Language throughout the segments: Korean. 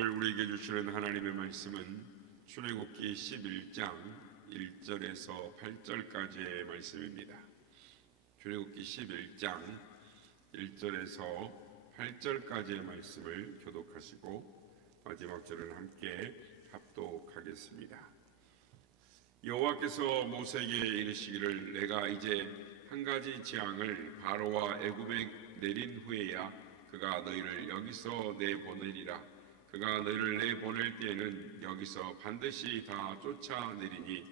오늘 우리에게 주시는 하나님의 말씀은 출애굽기 11장 1절에서 8절까지의 말씀입니다. 출애굽기 11장 1절에서 8절까지의 말씀을 교독하시고 마지막 절을 함께 합독하겠습니다. 여호와께서 모세에게 이르시기를 내가 이제 한 가지 재앙을 바로와 애굽에 내린 후에야 그가 너희를 여기서 내보내리라. 그가 너희를 내보낼 때에는 여기서 반드시 다 쫓아내리니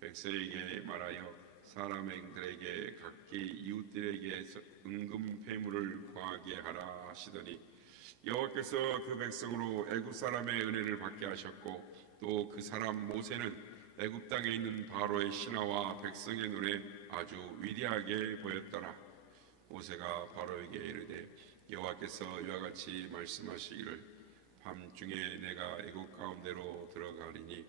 백성에게 말하여 사람들에게 각기 이웃들에게 은금 패물을 구하게 하라 하시더니 여호와께서 그 백성으로 애굽 사람의 은혜를 받게 하셨고 또 그 사람 모세는 애굽 땅에 있는 바로의 신하와 백성의 눈에 아주 위대하게 보였더라. 모세가 바로에게 이르되 여호와께서 이와 같이 말씀하시기를 밤중에 내가 애굽 가운데로 들어가리니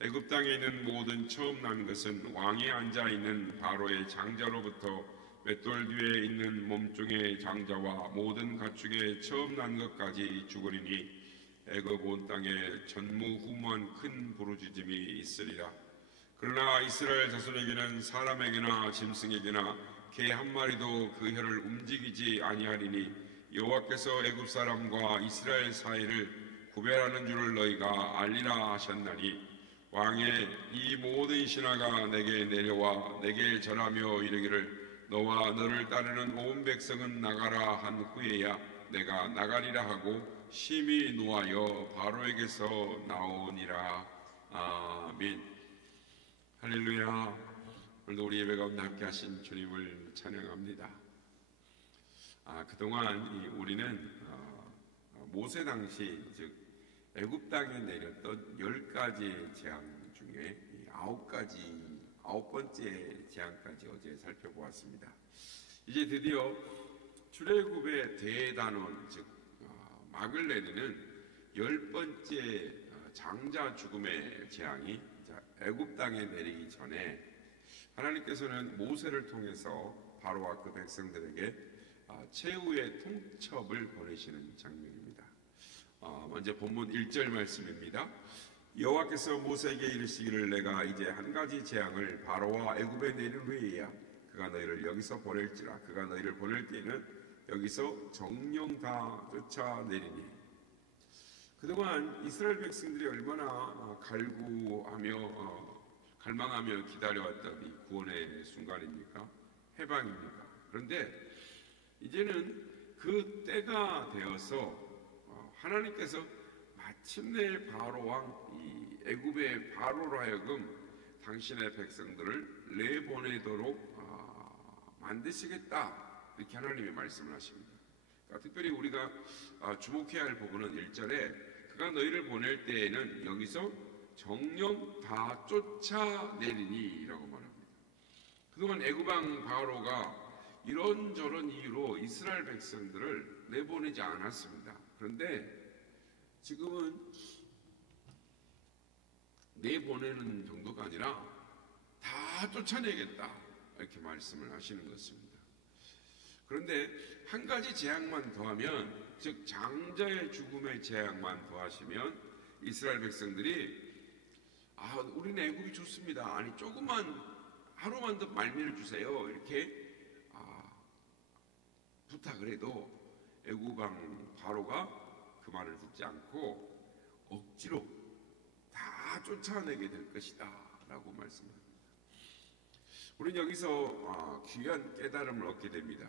애굽 땅에 있는 모든 처음 난 것은 왕에 앉아 있는 바로의 장자로부터 맷돌 뒤에 있는 몸종의 장자와 모든 가축의 처음 난 것까지 죽으리니 애굽 온 땅에 전무후무한 큰 부르짖음이 있으리라. 그러나 이스라엘 자손에게는 사람에게나 짐승에게나 개 한 마리도 그 혀를 움직이지 아니하리니 여호와께서 애굽 사람과 이스라엘 사이를 구별하는 줄을 너희가 알리라 하셨나니 왕의 이 모든 신하가 내게 내려와 내게 절하며 이르기를 너와 너를 따르는 온 백성은 나가라 한 후에야 내가 나가리라 하고 심히 노하여 바로에게서 나오니라. 아멘. 할렐루야. 오늘도 우리 예배 가운데 함께 하신 주님을 찬양합니다. 그동안 우리는 모세 당시 즉 애굽 땅에 내렸던 10가지 재앙 중에 9번째 재앙까지 어제 살펴보았습니다. 이제 드디어 출애굽의 대단원 즉 막을 내리는 10번째 장자 죽음의 재앙이 애굽 땅에 내리기 전에 하나님께서는 모세를 통해서 바로와 그 백성들에게 최후의 통첩을 보내시는 장면입니다. 먼저 본문 1절 말씀입니다. 여호와께서 모세에게 이르시기를 내가 이제 한 가지 재앙을 바로와 애굽에 내린 후에야 그가 너희를 여기서 보낼지라. 그가 너희를 보낼 때에는 여기서 정령 다 쫓아내리니. 그동안 이스라엘 백성들이 얼마나 갈망하며 기다려왔던 이 구원의 순간입니까? 해방입니까? 그런데 이제는 그 때가 되어서 하나님께서 마침내 바로 왕 이 애굽의 바로로 하여금 당신의 백성들을 내보내도록 만드시겠다 이렇게 하나님이 말씀을 하십니다. 그러니까 특별히 우리가 주목해야 할 부분은 1절에 그가 너희를 보낼 때에는 여기서 정령 다 쫓아내리니 라고 말합니다. 그동안 애굽왕 바로가 이런저런 이유로 이스라엘 백성들을 내보내지 않았습니다. 그런데 지금은 내보내는 정도가 아니라 다 쫓아내겠다 이렇게 말씀을 하시는 것입니다. 그런데 한 가지 재앙만 더하면 즉 장자의 죽음의 재앙만 더하시면 이스라엘 백성들이 우리는 애굽이 좋습니다. 아니 조금만 하루만 더 말미를 주세요. 이렇게 부탁을 해도 애굽 왕 바로가 그 말을 듣지 않고 억지로 다 쫓아내게 될 것이다 라고 말씀합니다. 우리는 여기서 귀한 깨달음을 얻게 됩니다.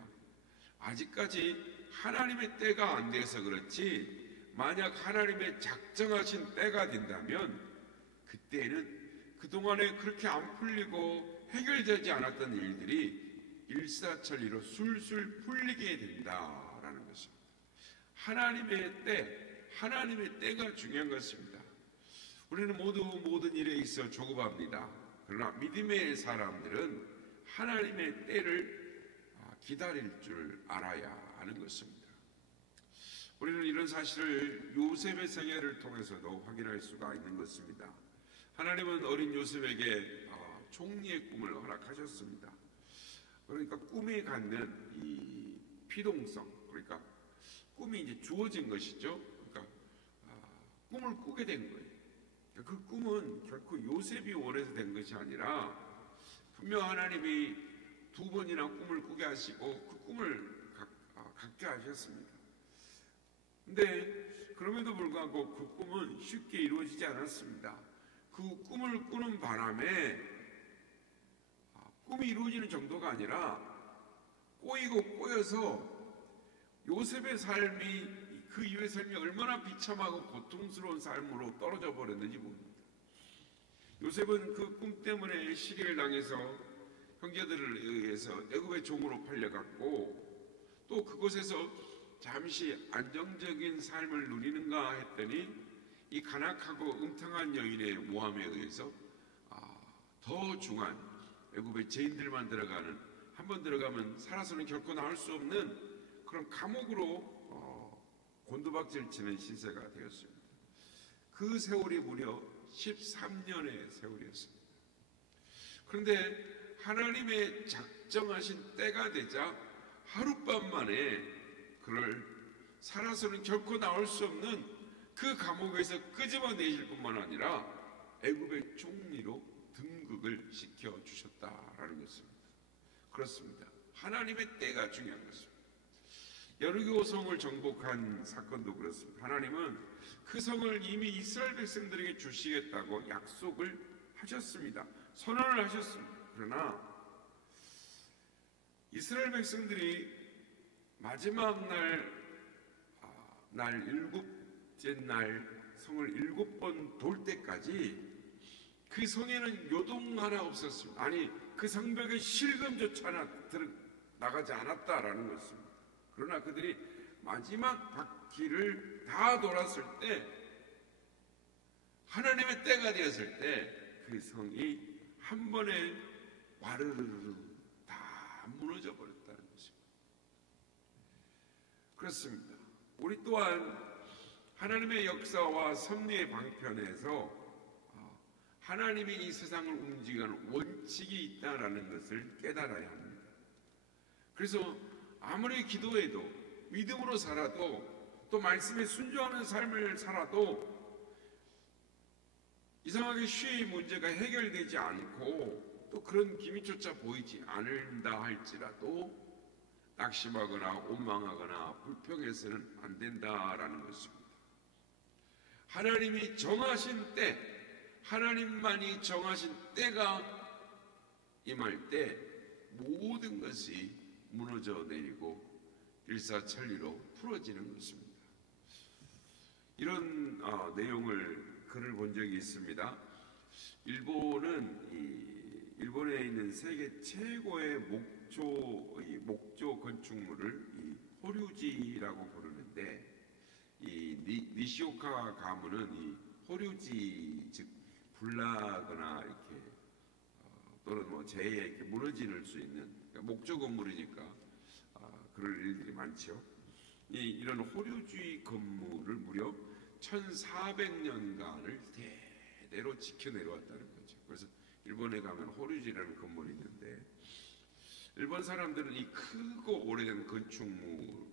아직까지 하나님의 때가 안 돼서 그렇지 만약 하나님의 작정하신 때가 된다면 그때는 그동안에 그렇게 안 풀리고 해결되지 않았던 일들이 일사천리로 술술 풀리게 된다라는 것입니다. 하나님의 때가 중요한 것입니다. 우리는 모두 모든 일에 있어 조급합니다. 그러나 믿음의 사람들은 하나님의 때를 기다릴 줄 알아야 하는 것입니다. 우리는 이런 사실을 요셉의 생애를 통해서도 확인할 수가 있는 것입니다. 하나님은 어린 요셉에게 총리의 꿈을 허락하셨습니다. 그러니까 꿈에 갖는 이 피동성, 그러니까 꿈이 이제 주어진 것이죠. 그러니까 꿈을 꾸게 된 거예요. 그 꿈은 결코 요셉이 원해서 된 것이 아니라 분명 하나님이 두 번이나 꿈을 꾸게 하시고 그 꿈을 갖게 하셨습니다. 근데 그럼에도 불구하고 그 꿈은 쉽게 이루어지지 않았습니다. 그 꿈을 꾸는 바람에 꿈이 이루어지는 정도가 아니라 꼬이고 꼬여서 요셉의 삶이 그 이후의 삶이 얼마나 비참하고 고통스러운 삶으로 떨어져 버렸는지 봅니다. 요셉은 그 꿈 때문에 시기를 당해서 형제들을 의해서 애굽의 종으로 팔려갔고 또 그곳에서 잠시 안정적인 삶을 누리는가 했더니 이 간악하고 음탕한 여인의 모함에 의해서 더 중한 애굽의 죄인들만 들어가는, 한번 들어가면 살아서는 결코 나올 수 없는 그런 감옥으로 곤두박질 치는 신세가 되었습니다. 그 세월이 무려 13년의 세월이었습니다. 그런데 하나님의 작정하신 때가 되자 하룻밤 만에 그를 살아서는 결코 나올 수 없는 그 감옥에서 끄집어내실 뿐만 아니라 애굽의 총리로 등극을 시켜주셨다라는 것입니다. 그렇습니다. 하나님의 때가 중요한 것입니다. 여리고 성을 정복한 사건도 그렇습니다. 하나님은 그 성을 이미 이스라엘 백성들에게 주시겠다고 약속을 하셨습니다. 선언을 하셨습니다. 그러나 이스라엘 백성들이 마지막 날 일곱째 날 성을 7번 돌 때까지 그 성에는 요동 하나 없었습니다. 아니 그 성벽에 실금조차 나가지 않았다라는 것입니다. 그러나 그들이 마지막 바퀴를 다 돌았을 때 하나님의 때가 되었을 때 그 성이 한 번에 와르르르 다 무너져 버렸다는 것입니다. 그렇습니다. 우리 또한 하나님의 역사와 섭리의 방편에서 하나님이 이 세상을 움직이는 원칙이 있다는 것을 깨달아야 합니다. 그래서 아무리 기도해도 믿음으로 살아도 또 말씀에 순종하는 삶을 살아도 이상하게 쉬의 문제가 해결되지 않고 또 그런 기미조차 보이지 않는다 할지라도 낙심하거나 원망하거나 불평해서는 안 된다라는 것입니다. 하나님이 정하신 때, 하나님만이 정하신 때가 임할 때 모든 것이 무너져 내리고 일사천리로 풀어지는 것입니다. 이런 내용을 글을 본 적이 있습니다. 일본에 있는 세계 최고의 목조 건축물을 호류지라고 부르는데 이 니시오카 가문은 이 호류지 즉 불나거나 이렇게 또는 뭐 재해에 이렇게 무너질 수 있는 그러니까 목조 건물이니까 그럴 일들이 많죠. 이런 호류지 건물을 무려 1400년간을 대대로 지켜내려왔다는 거죠. 그래서 일본에 가면 호류지라는 건물이 있는데 일본 사람들은 이 크고 오래된 건축물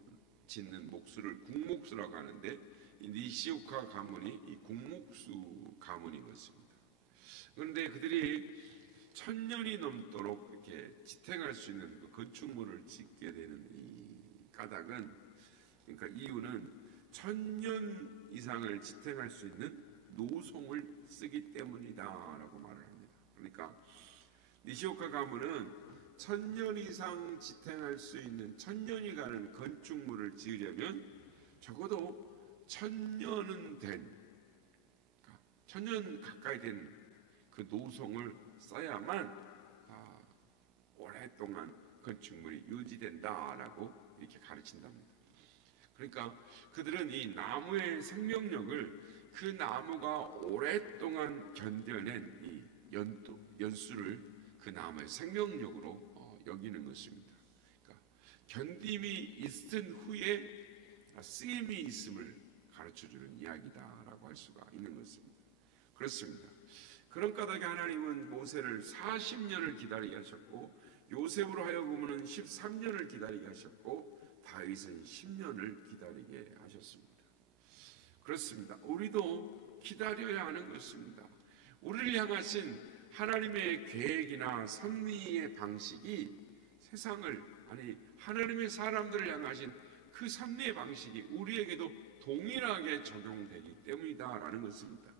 짓는 목수를 국목수라고 하는데 이 니시오카 가문이 이 국목수 가문인 것입니다. 그런데 그들이 1000년이 넘도록 이렇게 지탱할 수 있는 그 건축물을 짓게 되는 이 까닭은 그러니까 이유는 1000년 이상을 지탱할 수 있는 노송을 쓰기 때문이다라고 말을 합니다. 그러니까 니시오카 가문은 1000년 이상 지탱할 수 있는 1000년이 가는 건축물을 지으려면 적어도 1000년은 된 1000년 가까이 된 그 노송을 써야만 오랫동안 건축물이 유지된다라고 이렇게 가르친답니다. 그러니까 그들은 이 나무의 생명력을 그 나무가 오랫동안 견뎌낸 이 연수를 그 나무의 생명력으로 여기는 것입니다. 그러니까 견딤이 있은 후에 쓰임이 있음을 가르쳐주는 이야기다라고 할 수가 있는 것입니다. 그렇습니다. 그런 까닭에 하나님은 모세를 40년을 기다리게 하셨고 요셉으로 하여금은 13년을 기다리게 하셨고 다윗은 10년을 기다리게 하셨습니다. 그렇습니다. 우리도 기다려야 하는 것입니다. 우리를 향하신 하나님의 계획이나 섭리의 방식이 세상을, 아니 하나님의 사람들을 향하신 그 섭리의 방식이 우리에게도 동일하게 적용되기 때문이다라는 것입니다.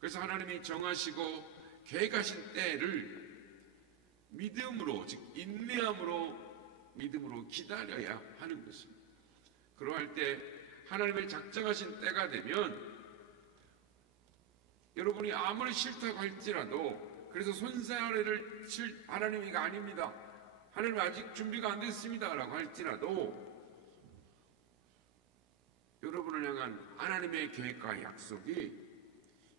그래서 하나님이 정하시고 계획하신 때를 믿음으로, 즉 인내함으로, 믿음으로 기다려야 하는 것입니다. 그러할 때 하나님의 작정하신 때가 되면 여러분이 아무리 싫다고 할지라도, 그래서 손사래를 칠 하나님이가 아닙니다, 하나님 아직 준비가 안 됐습니다 라고 할지라도 여러분을 향한 하나님의 계획과 약속이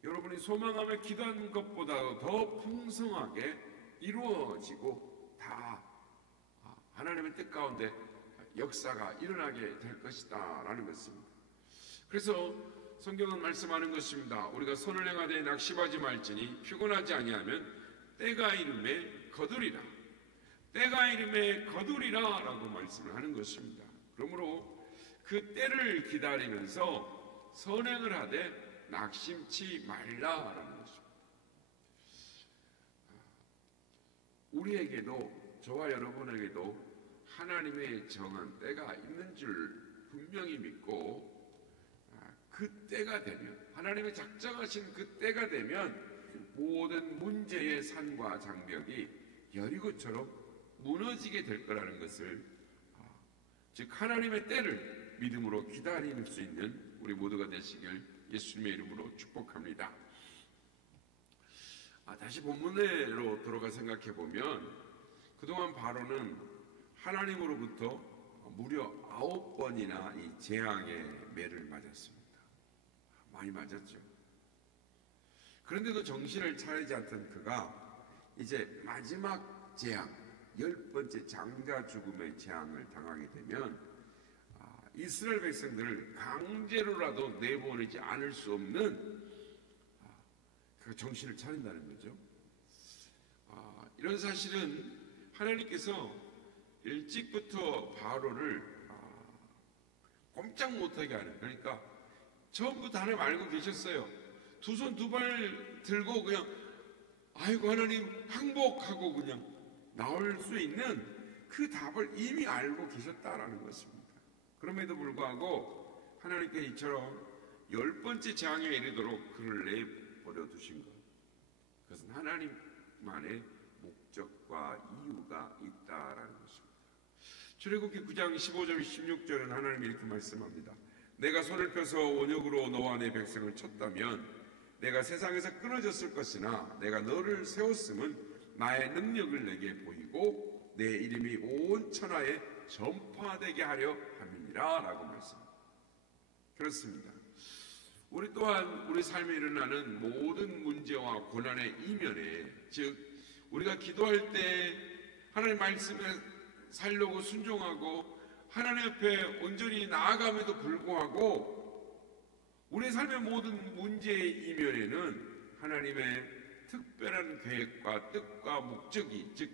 여러분이 소망하며 기도한 것보다 더 풍성하게 이루어지고 다 하나님의 뜻 가운데 역사가 일어나게 될 것이다 라는 것입니다. 그래서 성경은 말씀하는 것입니다. 우리가 선을 행하되 낙심하지 말지니 피곤하지 아니하면 때가 이름에 거두리라. 때가 이름에 거두리라 라고 말씀을 하는 것입니다. 그러므로 그 때를 기다리면서 선행을 하되 낙심치 말라라는 것입니다. 우리에게도, 저와 여러분에게도 하나님의 정한 때가 있는 줄 분명히 믿고, 그 때가 되면, 하나님의 작정하신 그 때가 되면 모든 문제의 산과 장벽이 여리고처럼 무너지게 될 거라는 것을, 즉 하나님의 때를 믿음으로 기다릴 수 있는 우리 모두가 되시길 예수님의 이름으로 축복합니다. 다시 본문으로 돌아가 생각해 보면 그동안 바로는 하나님으로부터 무려 9번이나 이 재앙의 매를 맞았습니다. 많이 맞았죠. 그런데도 정신을 차리지 않던 그가 이제 마지막 재앙, 10번째 장자 죽음의 재앙을 당하게 되면 이스라엘 백성들을 강제로라도 내보내지 않을 수 없는 그 정신을 차린다는 거죠. 이런 사실은 하나님께서 일찍부터 바로를 꼼짝 못하게 하는, 그러니까 처음부터 하나님 알고 계셨어요. 두 손 두 발 들고 그냥 아이고 하나님 항복하고 그냥 나올 수 있는 그 답을 이미 알고 계셨다라는 것입니다. 그럼에도 불구하고 하나님께 이처럼 10번째 재앙에 이르도록 그를 내버려 두신 것, 그것은 하나님만의 목적과 이유가 있다라는 것입니다. 출애굽기 9장 15절 16절은 하나님이 이렇게 말씀합니다. 내가 손을 펴서 원역으로 너와 내 백성을 쳤다면 내가 세상에서 끊어졌을 것이나 내가 너를 세웠음은 나의 능력을 내게 보이고 내 이름이 온 천하에 전파되게 하려 함이니라 라고 말씀합니다. 그렇습니다. 우리 또한 우리 삶에 일어나는 모든 문제와 고난의 이면에, 즉 우리가 기도할 때 하나님 말씀에 살려고 순종하고 하나님 앞에 온전히 나아감에도 불구하고 우리 삶의 모든 문제의 이면에는 하나님의 특별한 계획과 뜻과 목적이, 즉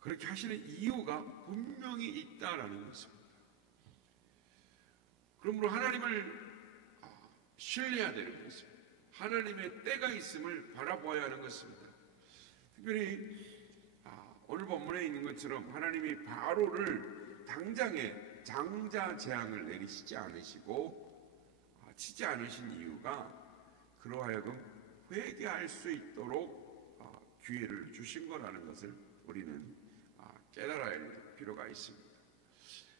그렇게 하시는 이유가 분명히 있다라는 것입니다. 그러므로 하나님을 신뢰해야 되는 것입니다. 하나님의 때가 있음을 바라보아야 하는 것입니다. 특별히 오늘 본문에 있는 것처럼 하나님이 바로를 당장에 장자 재앙을 내리시지 않으시고 치지 않으신 이유가 그로 하여금 회개할 수 있도록 기회를 주신 거라는 것을 우리는 깨달아야 할 필요가 있습니다.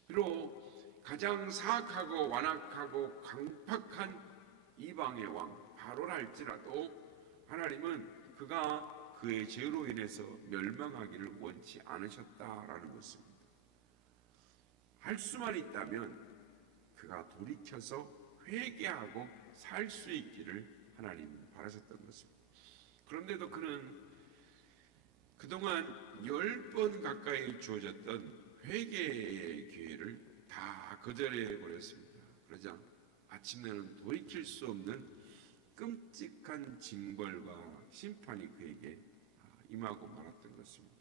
비록 가장 사악하고 완악하고 강팍한 이방의 왕 바로라 할지라도 하나님은 그가 그의 죄로 인해서 멸망하기를 원치 않으셨다라는 것입니다. 할 수만 있다면 그가 돌이켜서 회개하고 살 수 있기를 하나님 바라셨던 것입니다. 그런데도 그는 그동안 10번 가까이 주어졌던 회개의 기회를 다 거절해 버렸습니다. 그러자 마침내는 돌이킬 수 없는 끔찍한 징벌과 심판이 그에게 임하고 말았던 것입니다.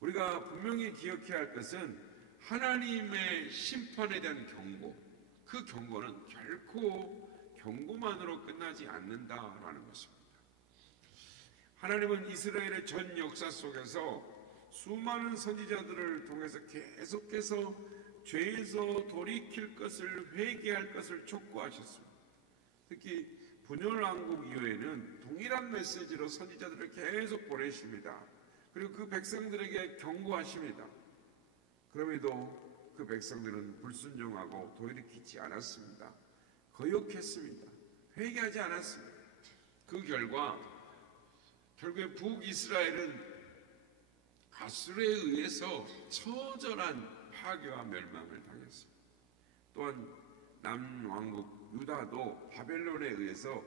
우리가 분명히 기억해야 할 것은 하나님의 심판에 대한 경고, 그 그 경고는 결코 경고만으로 끝나지 않는다라는 것입니다. 하나님은 이스라엘의 전 역사 속에서 수많은 선지자들을 통해서 계속해서 죄에서 돌이킬 것을, 회개할 것을 촉구하셨습니다. 특히 분열왕국 이후에는 동일한 메시지로 선지자들을 계속 보내십니다. 그리고 그 백성들에게 경고하십니다. 그럼에도 그 백성들은 불순종하고 돌이키지 않았습니다. 거역했습니다. 회개하지 않았습니다. 그 결과 결국에 북이스라엘은 아수르에 의해서 처절한 파괴와 멸망을 당했습니다. 또한 남왕국 유다도 바벨론에 의해서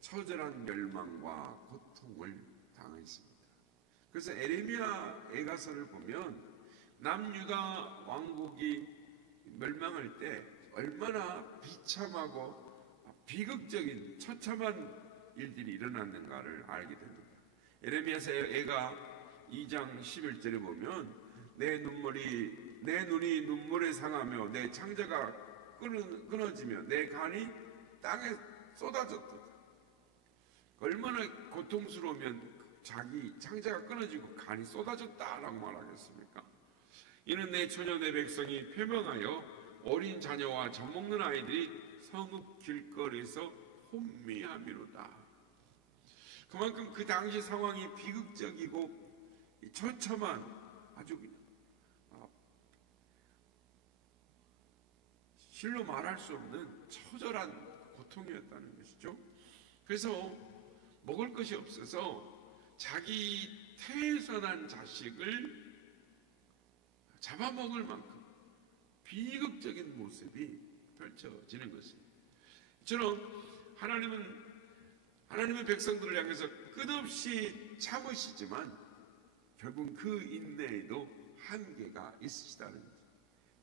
처절한 멸망과 고통을 당했습니다. 그래서 에레미야 애가서를 보면 남유다 왕국이 멸망할 때 얼마나 비참하고 비극적인 처참한 일들이 일어났는가를 알게 됩니다. 에레미야서 애가 2장 11절에 보면 내 눈이 눈물에 상하며 내 창자가 끊어지며 내 간이 땅에 쏟아졌다. 얼마나 고통스러우면 자기 창자가 끊어지고 간이 쏟아졌다라고 말하겠습니까? 이는 내 처녀 내 백성이 패망하여 어린 자녀와 젖먹는 아이들이 성읍 길거리에서 혼미함이로다. 그만큼 그 당시 상황이 비극적이고 처참한 아주 실로 말할 수 없는 처절한 고통이었다는 것이죠. 그래서 먹을 것이 없어서 자기 태에서 자식을 잡아먹을 만큼 비극적인 모습이 펼쳐지는 것입니다. 이처럼 하나님의 백성들을 향해서 끝없이 참으시지만 결국 그 인내에도 한계가 있으시다는 것입니다.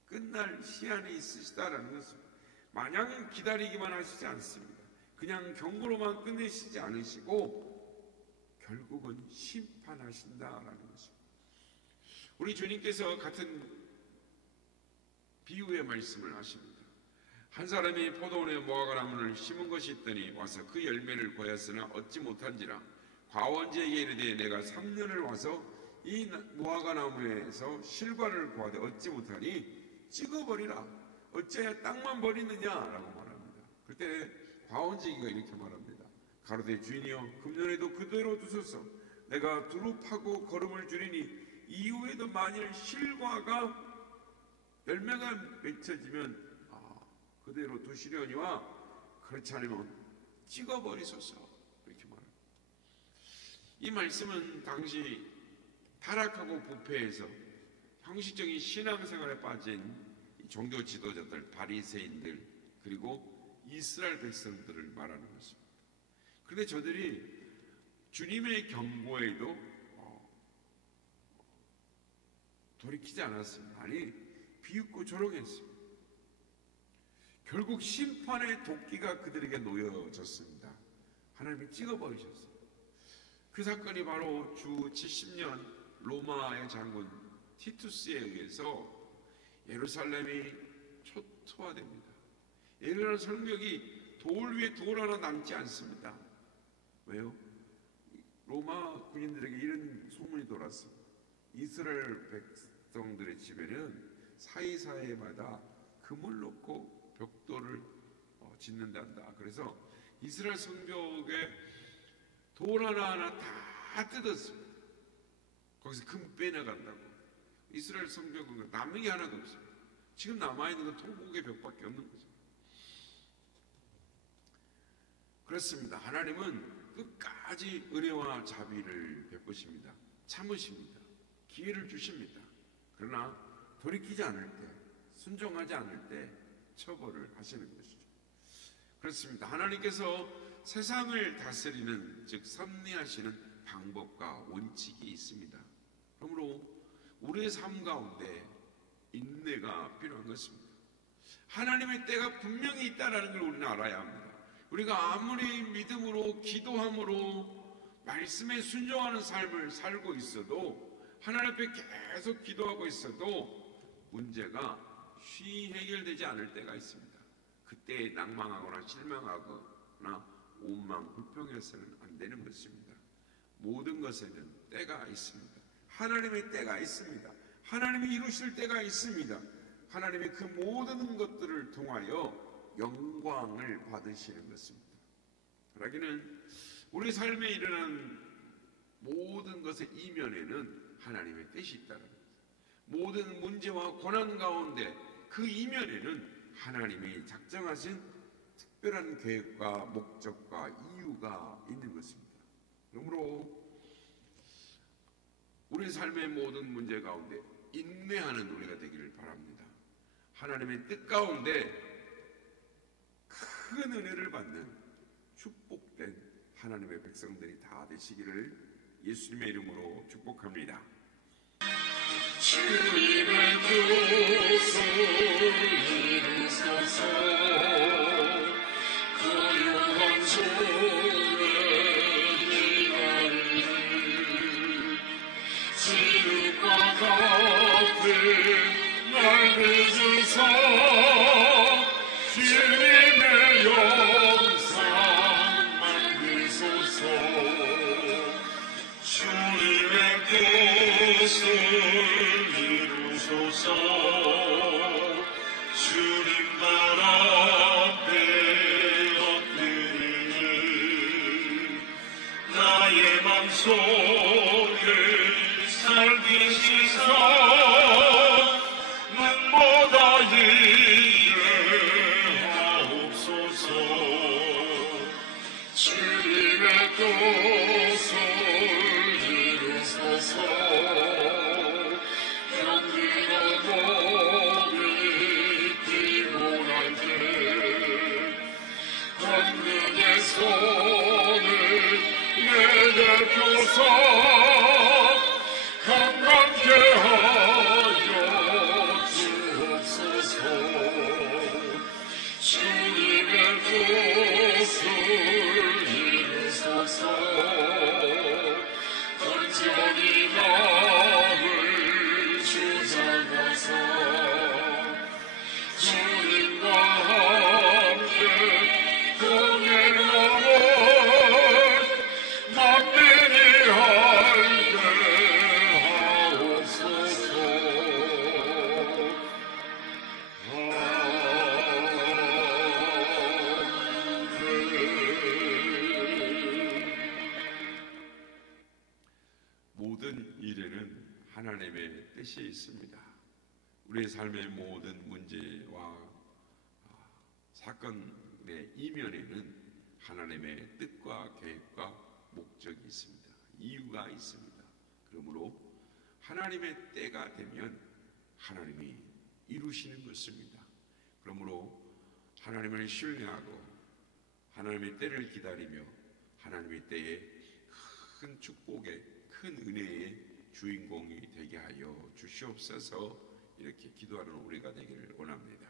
끝날 시한이 있으시다라는 것입니다. 마냥 기다리기만 하시지 않습니다. 그냥 경고로만 끝내시지 않으시고 결국은 심판하신다라는 것입니다. 우리 주님께서 같은 비유의 말씀을 하십니다. 한 사람이 포도원에 무화과나무를 심은 것이 있더니 와서 그 열매를 보았으나 얻지 못한지라 과원지에게 이르되 내가 3년을 와서 이 무화과나무에서 실과를 구하되 얻지 못하니 찍어버리라. 어째 땅만 버리느냐라고 말합니다. 그때 과원지기가 이렇게 말합니다. 가로되 주인이여 금년에도 그대로 두소서. 내가 두루 파고 거름을 줄이니 이후에도 만일 실과가 열매가 맺혀지면 그대로 두시려니와 그렇지 않으면 찍어버리소서. 이렇게 말합니다. 이 말씀은 당시 타락하고 부패해서 형식적인 신앙생활에 빠진 종교 지도자들, 바리새인들 그리고 이스라엘 백성들을 말하는 것입니다. 그런데 저들이 주님의 경고에도 돌이키지 않았습니다. 아니 비웃고 조롱했습니다. 결국 심판의 도끼가 그들에게 놓여졌습니다. 하나님이 찍어버리셨어요. 그 사건이 바로 주 70년 로마의 장군 티투스에 의해서 예루살렘이 초토화됩니다. 예루살렘 성벽이 돌 위에 돌 하나 남지 않습니다. 왜요? 로마 군인들에게 이런 소문이 돌았습니다. 이스라엘 백성들의 집에는 사이사이마다 금을 놓고 벽돌을 짓는단다. 그래서 이스라엘 성벽에 돌 하나하나 다 뜯었습니다. 거기서 금 빼내간다고. 이스라엘 성벽은 남는 게 하나도 없습니다. 지금 남아있는 건 통곡의 벽밖에 없는 거죠. 그렇습니다. 하나님은 끝까지 은혜와 자비를 베푸십니다. 참으십니다. 기회를 주십니다. 그러나 돌이키지 않을 때, 순종하지 않을 때 처벌을 하시는 것이죠. 그렇습니다. 하나님께서 세상을 다스리는, 즉 섭리하시는 방법과 원칙이 있습니다. 그러므로 우리의 삶 가운데 인내가 필요한 것입니다. 하나님의 때가 분명히 있다는 걸 우리는 알아야 합니다. 우리가 아무리 믿음으로 기도함으로 말씀에 순종하는 삶을 살고 있어도, 하나님 앞에 계속 기도하고 있어도 문제가 쉬이 해결되지 않을 때가 있습니다. 그때 낭망하거나 실망하거나 원망, 불평해서는 안 되는 것입니다. 모든 것에는 때가 있습니다. 하나님의 때가 있습니다. 하나님이 이루실 때가 있습니다. 하나님이 그 모든 것들을 통하여 영광을 받으시는 것입니다. 그러기는 우리 삶에 일어난 모든 것의 이면에는 하나님의 뜻이 있다는 것. 모든 문제와 고난 가운데 그 이면에는 하나님이 작정하신 특별한 계획과 목적과 이유가 있는 것입니다. 그러므로 우리 삶의 모든 문제 가운데 인내하는 우리가 되기를 바랍니다. 하나님의 뜻 가운데 큰 은혜를 받는 축복된 하나님의 백성들이 다 되시기를 예수님의 이름으로 축복합니다. 주님의 뜻을 이루소서. 거룩한 종의 기다림을 지옥과 같은 날 늦으사 주님의 영상 만드소서. 주님의 뜻을 이루소서. 주님 나라 앞에 엎드리니 나의 맘속에 살기시사 눈보다 이해하옵소서. 주님의 뜻을 이루소서. 병들어 몸이 피곤할 때 권능의 손을 내려줘서 건강케 하여 주옵소서. 주님의 뜻을 이루소서. 온전히 나를 주장하사 주님과 함께 동행하는 만민이 알게 하옵소서. 모든 일에는 하나님의 뜻이 있습니다. 우리의 삶의 모든 문제와 사건의 이면에는 하나님의 뜻과 계획과 목적이 있습니다. 이유가 있습니다. 그러므로 하나님의 때가 되면 하나님이 이루시는 것입니다. 그러므로 하나님을 신뢰하고 하나님의 때를 기다리며 하나님의 때에 큰 축복의 큰 은혜의 주인공이 되게 하여 주시옵소서. 이렇게 기도하는 우리가 되기를 원합니다.